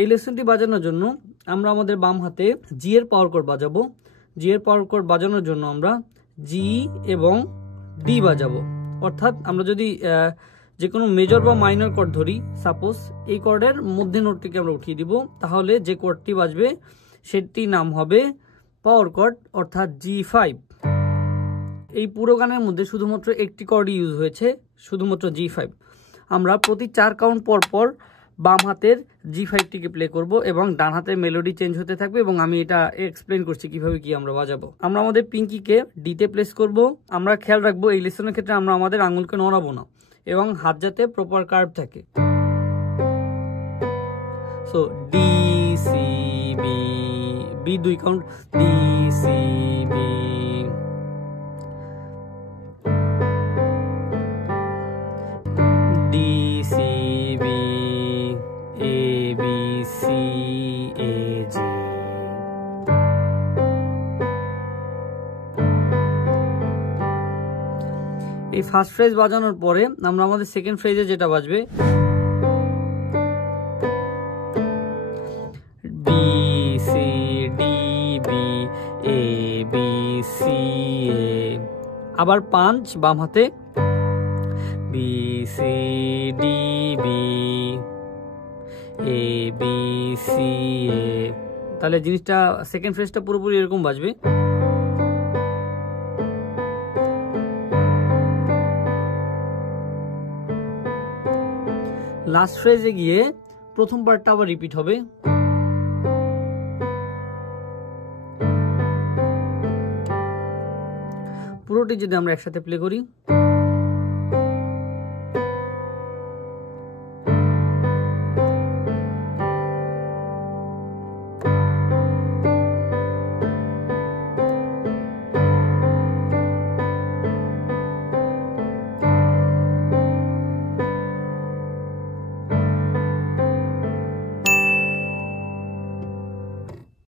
এই লেসনটি বাজানোর জন্য আমরা আমাদের বাম হাতে জি এর পাওয়ার কর্ড বাজাবো। জি এর পাওয়ার কর্ড বাজানোর জন্য আমরা জি এবং ডি বাজাবো। অর্থাৎ আমরা যদি যে কোনো মেজর বা মাইনর কর্ড ধরি, সাপোজ এই কর্ডের মধ্যে নোটটিকে আমরা উঠিয়ে দিব, তাহলে যে কর্ডটি বাজবে সেটির নাম হবে পাওয়ার কর্ড অর্থাৎ G5। এই পুরো গানের মধ্যে শুধুমাত্র একটি কর্ডই ইউজ হয়েছে, শুধুমাত্র G5। আমরা প্রতি 4 কাউন্ট পর পর বাম হাতের G5টিকে প্লে করব এবং ডান হাতের মেলোডি চেঞ্জ হতে থাকবে এবং আমি এটা এক্সপ্লেন করছি কিভাবে কি আমরা বাজাবো। আমরা আমাদের পিঙ্কিকে ডিতে প্লেস করব। আমরা খেয়াল রাখবো এই লেসনের ক্ষেত্রে আমরা আমাদের আঙুলকে নড়াবো না এবং হাত যাতে প্রপার কার্ভ থাকে। So D C B, B 2 count, D C B, D C B, A B C A G. এই ফার্স্ট ফ্রেজ বাজানোর পরে আমরা আমাদের সেকেন্ড ফ্রেজে যেটা বাজবে B C D B A B C এ, আবার পাঁচ বাম হাতে B C D B A B C এ। তাহলে জিনিসটা সেকেন্ড ফ্রেজটা পুরোপুরি এরকম বাজবে। লাস্ট ফ্রেজে গিয়ে প্রথম পার্টটা আবার রিপিট হবে। পুরোটি যদি আমরা একসাথে প্লে করি,